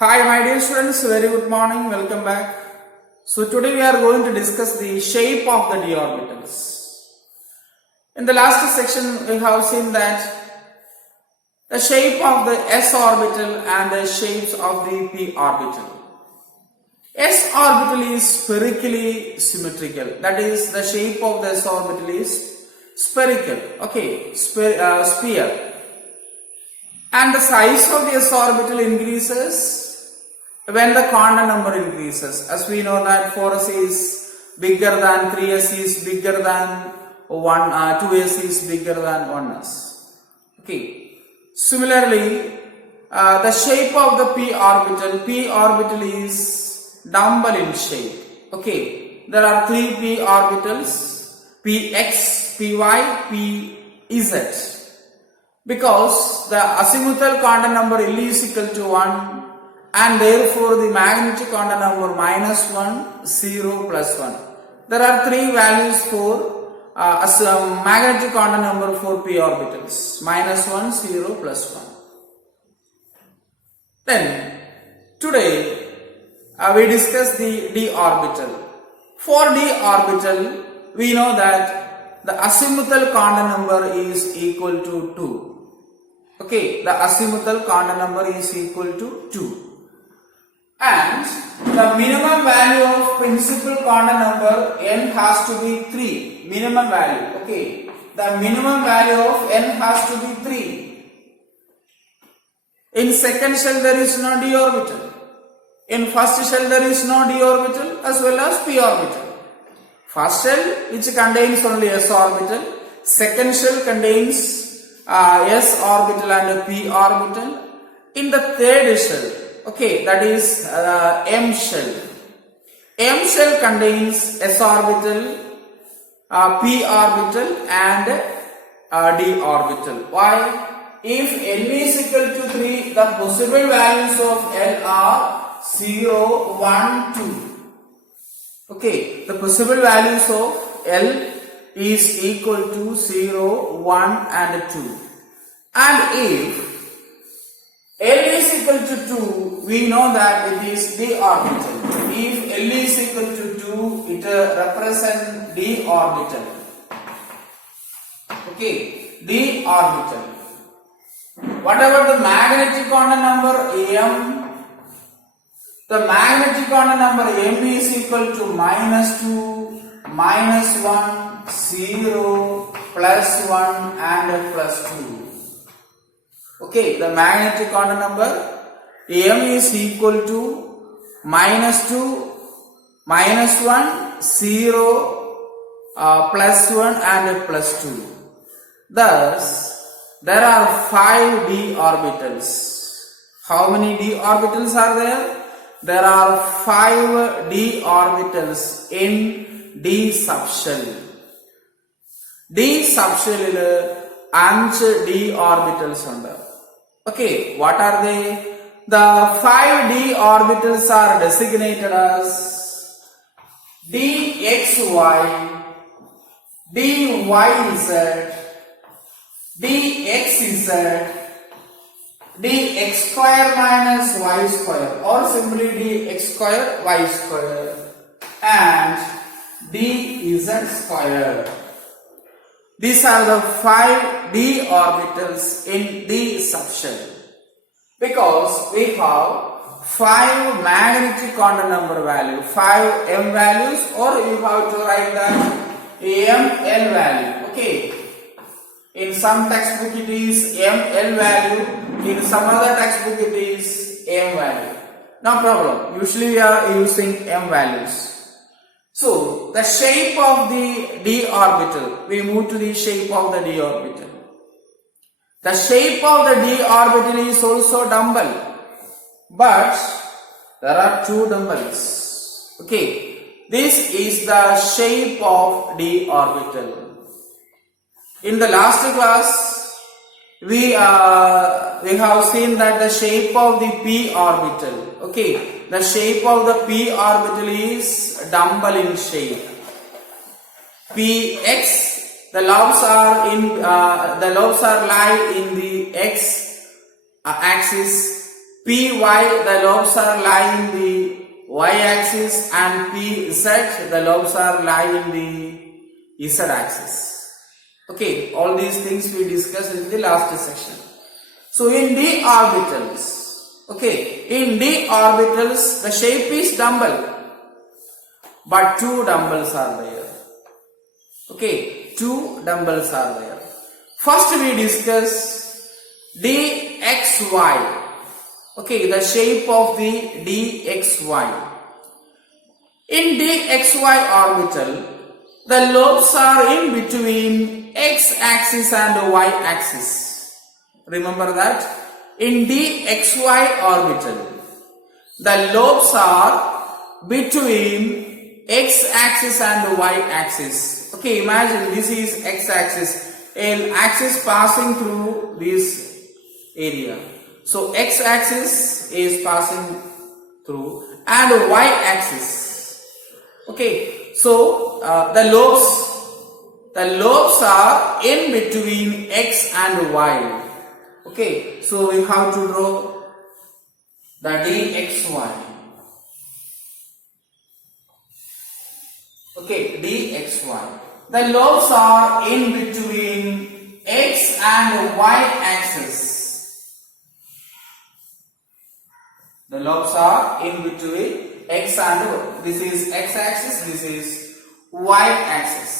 Hi my dear students, very good morning, welcome back. So today we are going to discuss the shape of the d orbitals. In the last section we have seen that the shape of the s orbital and the shapes of the p orbital. S orbital is spherically symmetrical, that is the shape of the s orbital is spherical, sphere. And the size of the s orbital increases when the quantum number increases. As we know that 4s is bigger than 3s is bigger than 2s is bigger than 1s. Similarly, the shape of the p orbital is dumbbell in shape. There are three p orbitals, px, py, pz. Because the azimuthal quantum number L is equal to 1 and therefore the magnetic quantum number -1, 0, plus 1. There are three values for magnetic quantum number for p orbitals, -1, 0, plus 1. Then today we discuss the d orbital. For d orbital we know that the azimuthal quantum number is equal to 2. The azimuthal quantum number is equal to 2. And the minimum value of principal quantum number n has to be 3. Minimum value. The minimum value of n has to be 3. In second shell there is no d orbital. In first shell there is no d orbital as well as p orbital. First shell which contains only s orbital. Second shell contains s orbital and p orbital. In the third shell, that is m shell. M shell contains s orbital, p orbital and d orbital. Why? If n is equal to 3, the possible values of L are 0, 1, 2. The possible values of L is equal to 0, 1 and 2. And if L is equal to 2, we know that it is d orbital. If L is equal to 2, it represents d orbital. D orbital. Whatever the magnetic quantum number m, the magnetic quantum number m is equal to -2, -1, 0, +1 and +2. The magnetic quantum number m is equal to -2, -1, 0, +1 and +2. Thus, there are 5 d orbitals. How many d orbitals are there? There are 5 d orbitals in d subshell. D subshell 5 d orbitals under. What are they? The 5 d orbitals are designated as dxy, dyz, dxz, dx square minus y square, or simply dx square y square, and dz square. These are the 5 d orbitals in d subshell. Because we have 5 magnetic quantum number value, 5 m values, or you have to write that m l value. In some textbook it is m l value, in some other textbook it is m value. No problem. Usually we are using m values. So, the shape of the d orbital, we move to the shape of the d orbital. The shape of the d orbital is also dumbbell, but there are two dumbbells. This is the shape of d orbital. In the last class, we have seen that the shape of the p orbital. The shape of the p orbital is dumbbell in shape. Px, the lobes are lie in the x axis. Py, the lobes are lying in the y-axis, and Pz, the lobes are lying in the z-axis. Okay, all these things we discussed in the last section. So in d orbitals, okay, in d orbitals the shape is dumbbell, but two dumbbells are there. Okay, two dumbbells are there. First we discuss dxy. Okay, the shape of the dxy. In dxy orbital, the lobes are in between x-axis and y-axis. Remember that? In dxy orbital, the lobes are between x-axis and y-axis. Okay, imagine this is x-axis, an axis passing through this area. So x-axis is passing through and y-axis. Okay, so the lobes are in between x and y. Okay, so we have to draw the dxy. Okay, dxy. The lobes are in between x and y axis. The lobes are in between x and y. This is x axis, this is y axis.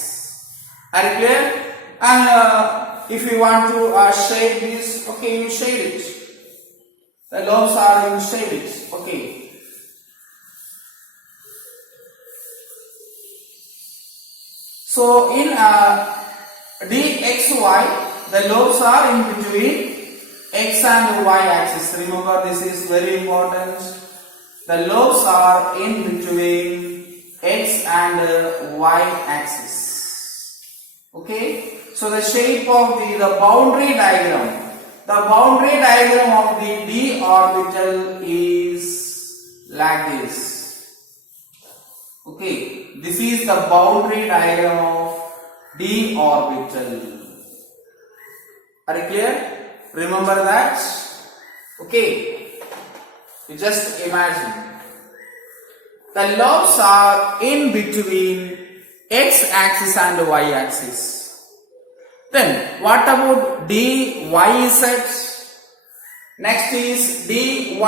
Are you clear? And if you want to shade this, okay, you shade it. The lobes are in shaded. Okay. So in dxy, the lobes are in between x and y axis. Remember, this is very important. The lobes are in between x and y axis. Okay. So the shape of the boundary diagram. The boundary diagram of the d orbital is like this. Okay. This is the boundary diagram of d orbital. Are you clear? Remember that? Okay. You just imagine. The lobes are in between x axis and y axis. Then what about dyz? Next is dyz.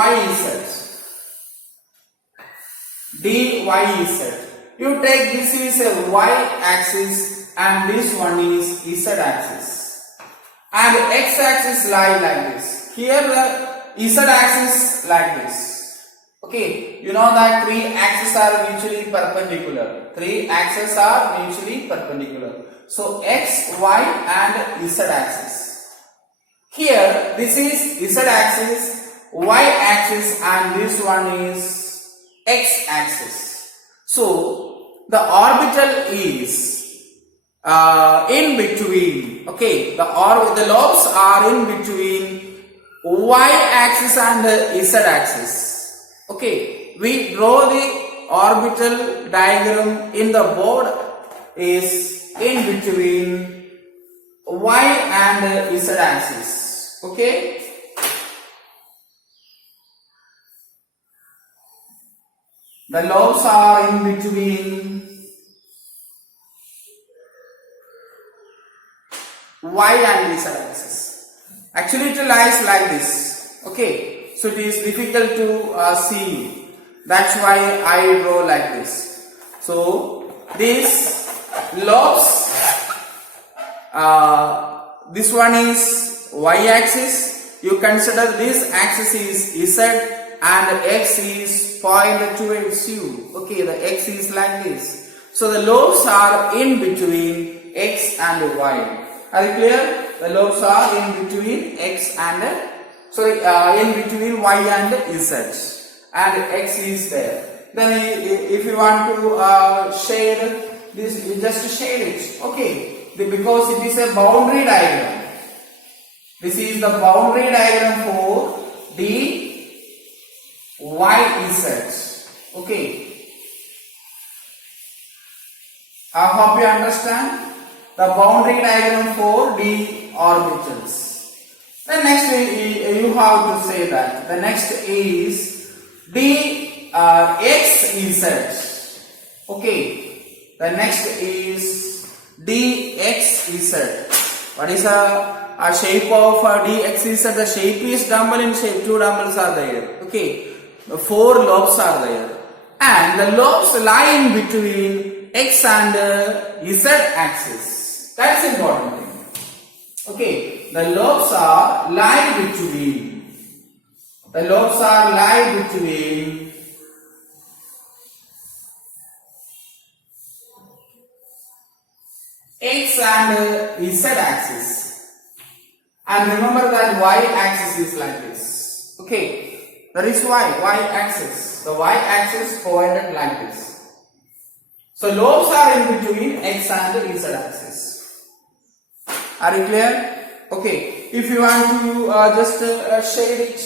Dyz. You take this is a y axis and this one is z axis. And x axis lie like this. Here the z axis like this. Okay, you know that three axes are mutually perpendicular. Three axes are mutually perpendicular. So x, y and z axis. Here this is z axis, y axis and this one is x axis. So the orbital is in between. Okay, the lobes are in between y axis and z axis. Okay, we draw the orbital diagram in the board is in between y and z axis. Okay. The lobes are in between y and z axis. Actually it lies like this. Okay. So it is difficult to see. That's why I draw like this. So these lobes, this one is y-axis. You consider this axis is z and x is pointed towards you. Okay, the x is like this. So the lobes are in between x and y. Are you clear? The lobes are in between x and in between y and z, and x is there. Then if you want to shade this, you just shade it. Okay, because it is a boundary diagram. This is the boundary diagram for the yz. Okay, I hope you understand the boundary diagram for d orbitals. Then next you have to say that the next is dxz. Okay, the next is dxz. What is a shape of dxz? The shape is dumbbell in shape. Two dumbbells are there. Okay, the four lobes are there, and the lobes lie in between x and z axis. That's important thing. Okay, the lobes are lie between. The lobes are lie between x and z axis. And remember that y axis is like this. Okay, that is y axis. The y axis provided like this. So lobes are in between x and z axis. Are you clear? Okay, if you want to just shade it.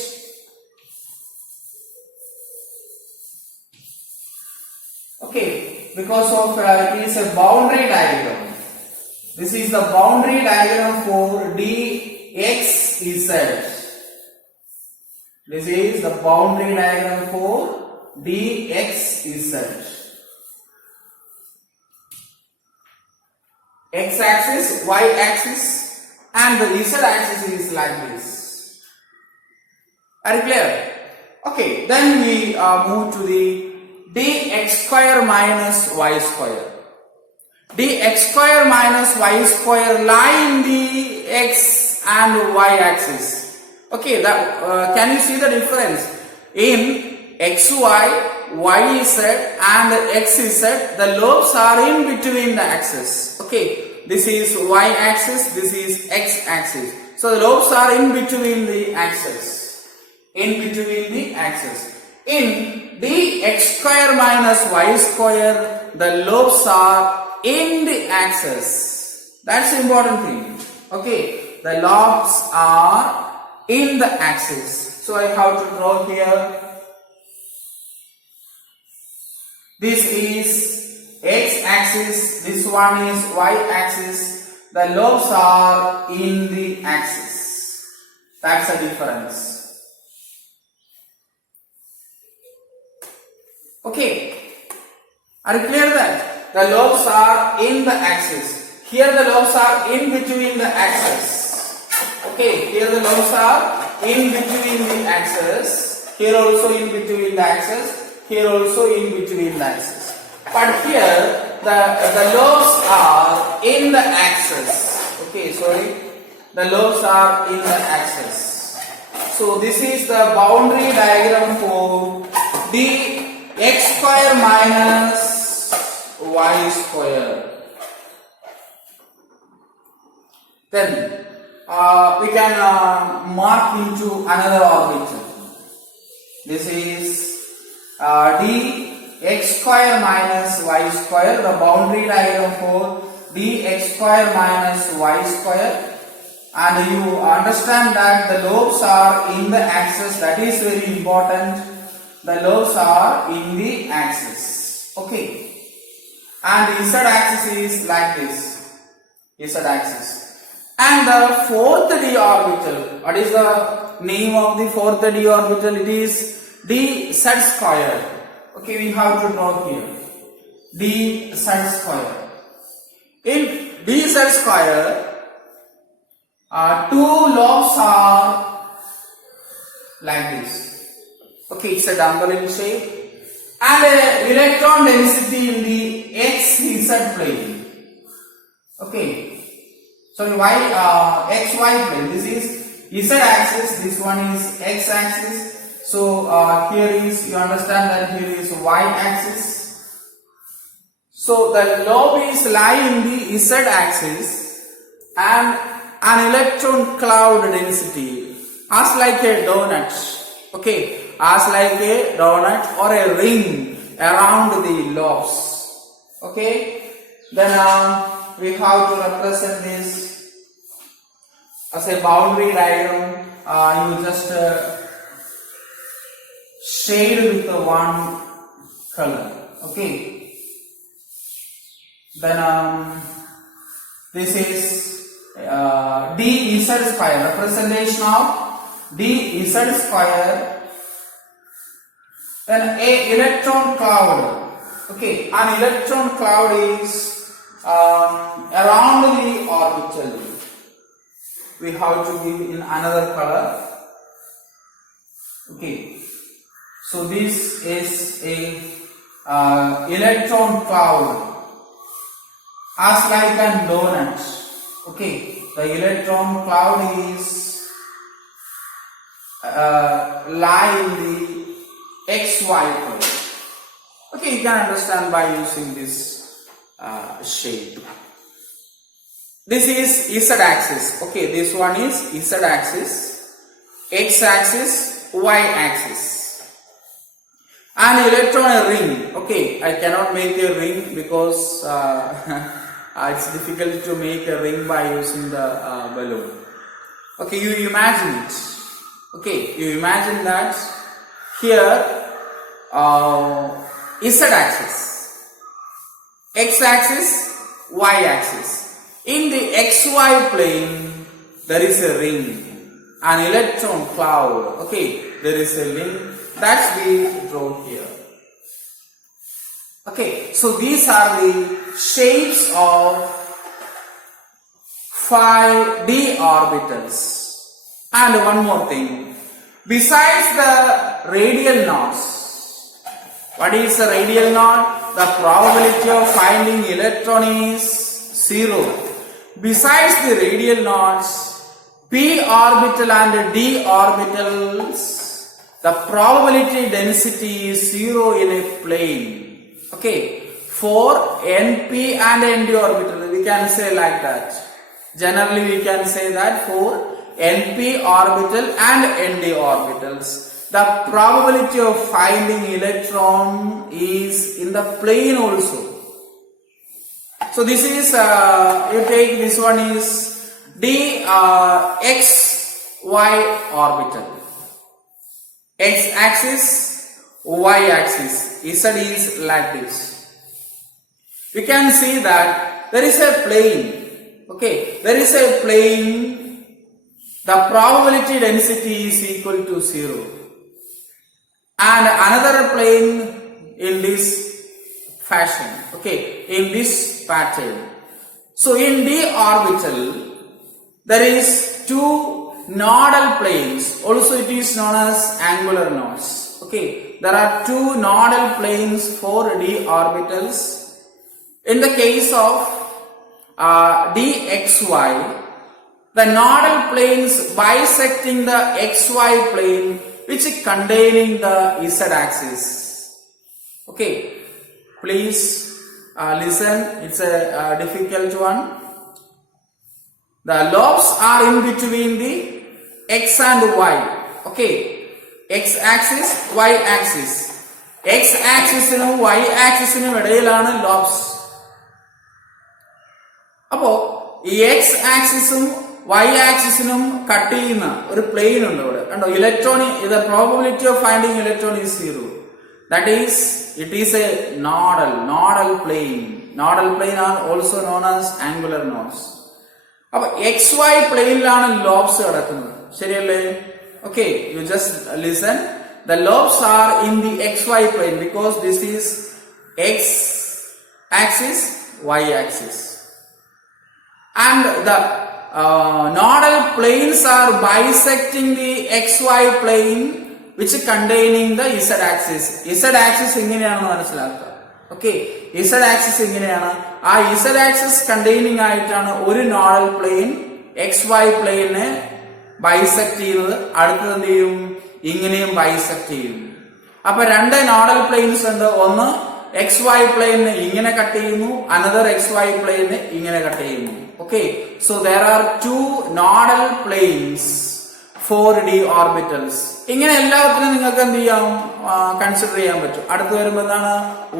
Okay, because of it is a boundary diagram. This is the boundary diagram for dxz. This is the boundary diagram for dxz. X axis, y axis, and the z axis is like this. Are you clear? Okay, then we move to the dx square minus y square. Dx square minus y square lie in the x and y axis. Okay, that can you see the difference? In xy, yz and xz, the lobes are in between the axis. Okay, this is y axis, this is x axis. So the lobes are in between the axis. In between the axis. In dx square minus y square, the lobes are in the axis. That's the important thing. Okay, the lobes are in the axis. So I have to draw here. This is x axis, this one is y axis. The lobes are in the axis. That's the difference. Okay, are you clear that? The lobes are in the axis. Here the lobes are in between the axis. Okay, here the lobes are in between the axis. Here also in between the axis. Here also in between the axis. But here the lobes are in the axis. Okay, sorry. The lobes are in the axis. So this is the boundary diagram for dx square minus y square. Then we can mark into another orbital. This is dx square minus y square, the boundary diagram for dx square minus y square. And you understand that the lobes are in the axis. That is very important. The lobes are in the axis. Okay. And the z axis is like this. Z axis. And the fourth d orbital. What is the name of the fourth d orbital? It is dz square. Okay, we have to draw here. dz square. In dz square, two lobes are like this. Okay, it's a dumbbell in shape. And electron density in the xz plane. Okay. So xy plane. This is z axis. This one is x axis. So here is, you understand that here is y axis. So the lobe is lie in the z axis, and an electron cloud density as like a donut. Okay, as like a donut or a ring around the lobes. Okay, then we have to represent this as a boundary diagram. You just shade with the one color. Okay, then this is dz square, representation of dz square, then a electron cloud. Okay, an electron cloud is around the orbital. We have to give in another color. Okay, so this is a electron cloud as like a donut. Okay, the electron cloud is lie in the xy plane. Okay, you can understand by using this shape. This is z axis. Okay, this one is z axis, x axis, y axis. An electron a ring. Okay, I cannot make a ring because it's difficult to make a ring by using the balloon. Okay, you imagine it. Okay, you imagine that here z axis, x axis, y axis. In the xy plane there is a ring, an electron cloud. Okay, there is a ring that we draw here. Okay, so these are the shapes of 5d orbitals. And one more thing, besides the radial knots, what is the radial knot? The probability of finding electron is 0. Besides the radial knots, p orbital and d orbitals, the probability density is 0 in a plane. Okay, for np and nd orbital, we can say like that. Generally, we can say that for np orbital and nd orbitals, the probability of finding electron is in the plane also. So this is, you take this one is d x y orbital, x axis, y axis, z is like this. We can see that there is a plane. Okay, there is a plane, the probability density is equal to 0, and another plane in this fashion. Okay, in this pattern. So in d orbital there is two nodal planes, also it is known as angular knots. Okay, there are two nodal planes for d orbitals. In the case of dxy, the nodal planes bisecting the xy plane which is containing the z axis. Okay, please listen, it's a difficult one. The lobes are in between the x and y. Okay, x axis, y axis. X axis and y axis ഇടയിലാണ് lobes. അപ്പോ ഈ x ആക്സിസും y ആക്സിസിനും cut ചെയ്യുന്ന ഒരു plain ഉണ്ട് ഇവിടെ. കണ്ടോ, electron, the probability of finding electron is 0. That is, it is a nodal plane. Nodal plane are also known as angular knots. അപ്പൊ xy പ്ലെയിനിലാണ് ലോബ്സ് കിടക്കുന്നത്, ശരിയല്ലേ? Okay, you just listen. The lobes are in the xy plane because this is x axis, y axis, and the nodal planes are bisecting the xy plane which is containing the z axis. Z axis എങ്ങനെയാണെന്ന് മനസ്സിലാക്കുക. Okay, z axis എങ്ങനെയാണ്? ആ z axis containing ആയിട്ടാണ് ഒരു nodal plain xy പ്ലെയിനെ bisect ചെയ്യുന്നത്. അടുത്തത് എന്ത് ചെയ്യും? ഇങ്ങനെയും ബൈസെക്ട് ചെയ്യും. അപ്പൊ രണ്ട് നോഡൽ പ്ലെയിൻസ് ഉണ്ട്. ഒന്ന് xy പ്ലെയിനെ ഇങ്ങനെ കട്ട് ചെയ്യുന്നു, അനദർ xy പ്ലെയിനെ ഇങ്ങനെ കട്ട് ചെയ്യുന്നു. Okay, so there are two nodal planes for d orbitals. ഇങ്ങനെ എല്ലാത്തിനും നിങ്ങൾക്ക് എന്ത് ചെയ്യാം, കൺസിഡർ ചെയ്യാൻ പറ്റും. അടുത്ത് വരുമ്പോൾ എന്താണ്,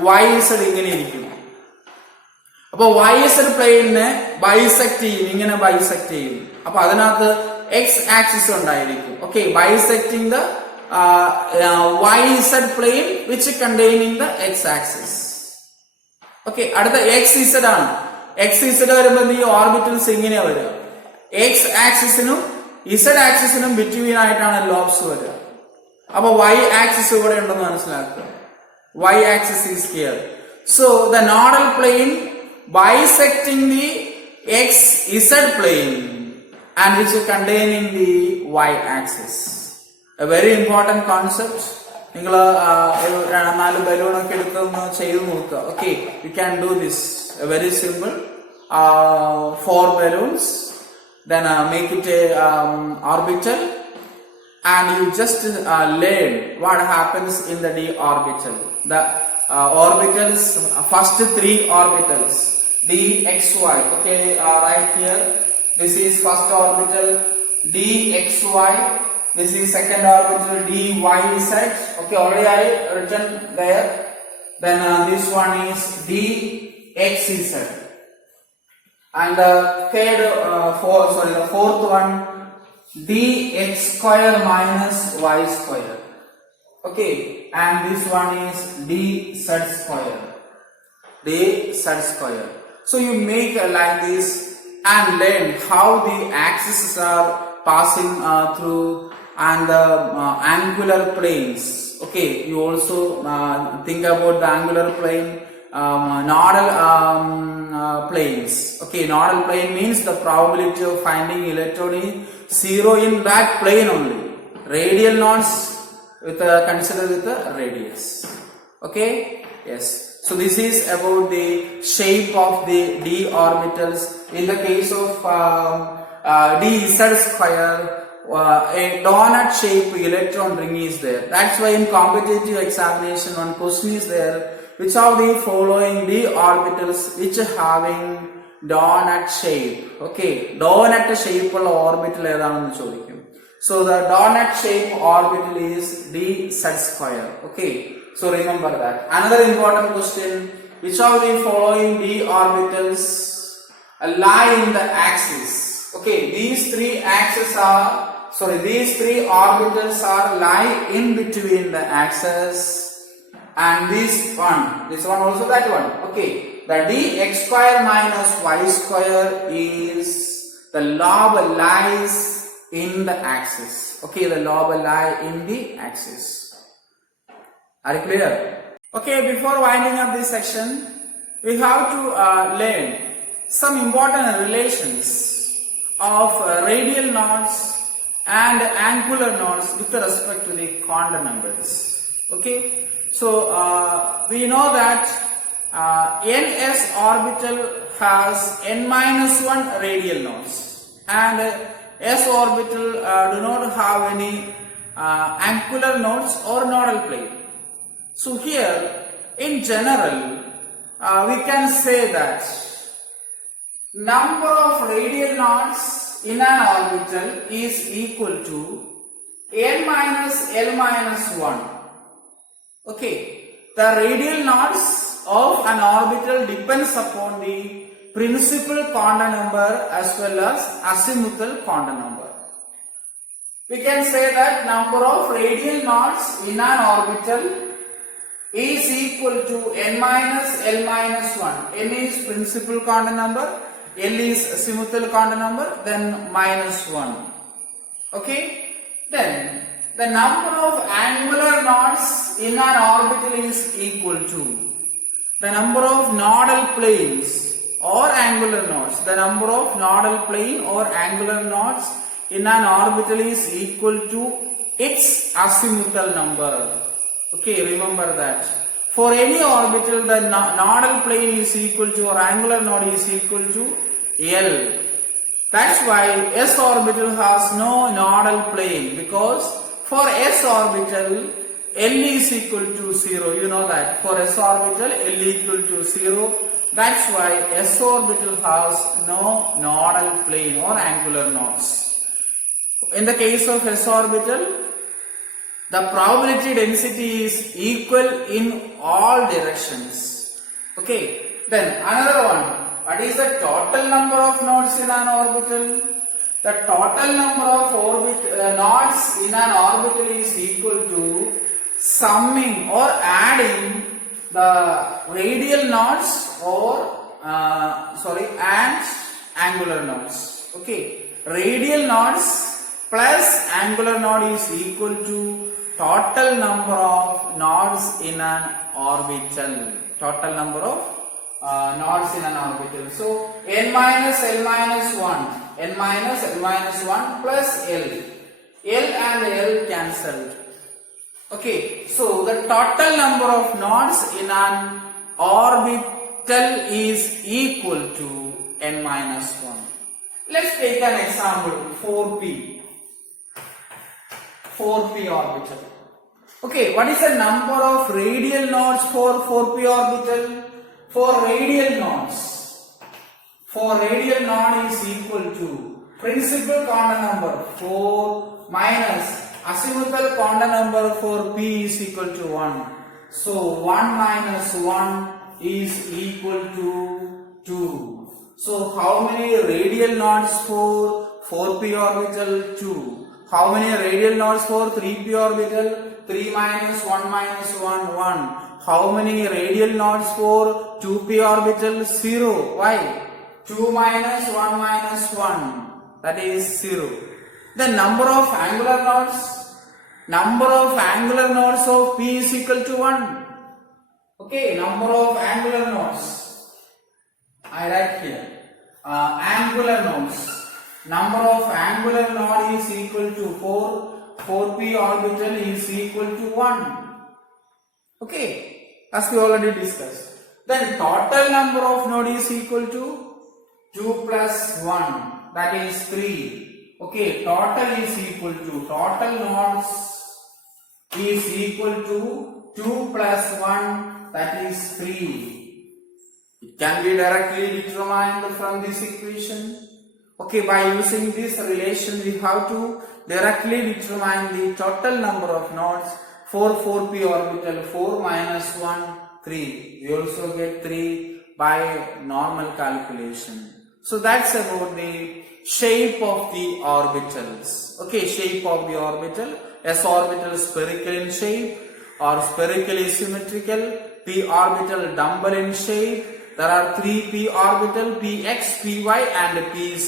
yz ഇങ്ങനെ ഇരിക്കും. അപ്പൊ yz പ്ലെയിനെ ബൈസെക്ട് ചെയ്യും, ഇങ്ങനെ ബൈസെക്ട് ചെയ്യും. അപ്പൊ അതിനകത്ത് x ആക്സിസ് ഉണ്ടായിരിക്കും. Okay, bisecting the yz plane which containing the x axis. Okay, അടുത്ത xz ആണ്. xz വരുമ്പോൾ ഈ ഓർബിറ്റൽസ് ഇങ്ങനെയാ വരിക. X ആക്സിസിനും Z ആക്സിസിനും ബിറ്റ്വീൻ ആയിട്ടാണ് ലോബ്സ് വരിക. അപ്പൊ Y ആക്സിസ് ഇവിടെ ഉണ്ടെന്ന് മനസ്സിലാക്കുക. Y axis is here. So the nodal plane bisecting the XZ plane and which is containing the Y axis. A very important concept. നിങ്ങൾ 4 ബലൂൺ ഒക്കെ എടുത്തൊന്ന് ചെയ്ത് നോക്കുക. Okay, you can do this. A very simple. 4 balloons. Then make it a orbital. And you just learn what happens in the d orbital. The orbitals, first 3 orbitals, dxy. Okay, right here. This is first orbital, dxy. This is second orbital, dyz. Okay, already I written there. Then this one is dxz. And the fourth one, dx square minus y square. Okay, and this one is dz square. dz square. So you make like this and learn how the axes are passing through and the angular planes. Okay, you also think about the angular plane, nodal planes. Okay, nodal plane means the probability of finding electron is 0 in that plane only. Radial nodes with consider with the radius. Okay, yes. So this is about the shape of the d orbitals. In the case of dz square, a donut shape electron ring is there. That's why in competitive examination one question is there, which of the following d orbitals which are having donut shape. Okay, donut shape ഉള്ള orbital ഏതാണെന്ന് ചോദിക്കും. So the donut shape orbital is dz square. Okay, so remember that. Another important question, which of the following d orbitals lie in the axis? Okay, these 3 orbitals are lie in between the axis, and this one also, that one. Okay, the dx square minus y square is the lob lies in the axis. Okay, the lob lie in the axis. Are you clear? Okay, before winding up this section, we have to learn some important relations of radial nodes and angular nodes with respect to the quantum numbers. Okay, so we know that ns orbital has n minus 1 radial nodes, and s orbital do not have any angular nodes or nodal plane. So here in general we can say that number of radial nodes in an orbital is equal to n minus l minus 1. Okay, the radial nodes of an orbital depends upon the principal quantum number as well as azimuthal quantum number. We can say that number of radial nodes in an orbital is equal to n minus l minus 1. N is principal quantum number, L is azimuthal quantum number, then minus 1. Okay, then the number of angular nodes in an orbital is equal to the number of nodal planes or angular nodes. The number of nodal plane or angular nodes in an orbital is equal to its azimuthal number. Okay, remember that. For any orbital, the nodal plane is equal to, or angular node is equal to L. That's why s orbital has no nodal plane, because for s orbital L is equal to 0. You know that. For s orbital L equal to 0. That's why s orbital has no nodal plane or angular nodes. In the case of s orbital, the probability density is equal in all directions. Okay, then another one. What is the total number of nodes in an orbital? The total number of nodes in an orbital is equal to summing or adding the radial nodes or and angular nodes. Okay, radial knots plus angular knot is equal to total number of knots in an orbital. Total number of knots in an orbital. So n minus L minus 1, n minus L minus 1 plus L. L and L cancelled. Okay, so the total number of knots in an orbital is equal to n minus 1. Let's take an example, 4p. 4p orbital. Okay, what is the number of radial knots for 4p orbital? For radial knots, knot is equal to principal quantum number 4 minus azimuthal quantum number for p is equal to 1. So 1 minus 1 is equal to 2. So how many radial knots for 4p orbital? 2. How many radial knots for 3p orbital? 3 minus 1 minus 1, 1. How many radial knots for 2p orbital? 0. Why? 2 minus 1 minus 1. That is 0. The number of angular knots? Number of angular knots of p is equal to 1. Okay, number of angular knots. I write here. Angular knots. Number of angular knot is equal to 4. 4p orbital is equal to 1. Okay, as we already discussed. Then total number of node is equal to 2 plus 1. That is 3. Okay, total is equal to, total nodes is equal to 2 plus 1, that is 3. It can be directly determined from this equation. Okay, by using this relation we have to directly determine the total number of nodes for 4p orbital. 4 minus 1, 3. We also get 3 by normal calculation. So that's about the shape of the orbitals. Okay, shape of the orbital. S orbital spherical in shape or spherically symmetrical. P orbital dumbbell in shape. There are 3 p orbital, px, py and pz.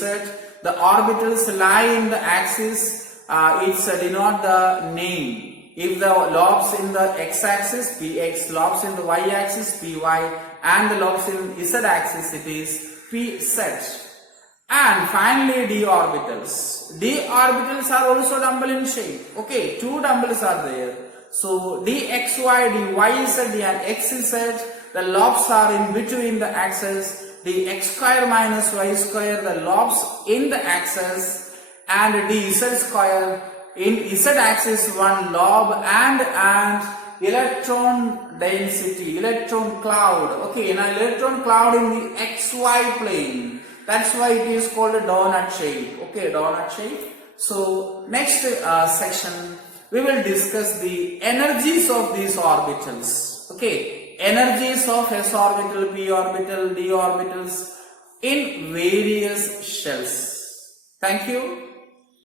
The orbitals lie in the axis. It's denote the name. If the lobes in the x-axis, px, lobes in the y-axis, py, and the lobes in z-axis, it is pz. And finally d orbitals. D orbitals are also dumbbell in shape. Okay, 2 dumbbells are there. So dxy, dyz and xz. The lobes are in between the axes. The x square minus y square, the lobes in the axis, and the z square in z axis 1 lob, and electron density, electron cloud. Okay, in an electron cloud in the xy plane. That's why it is called a donut shape. Okay, donut shape. So next section we will discuss the energies of these orbitals. Okay, energies of s orbital, p orbital, d orbitals in various shells. Thank you.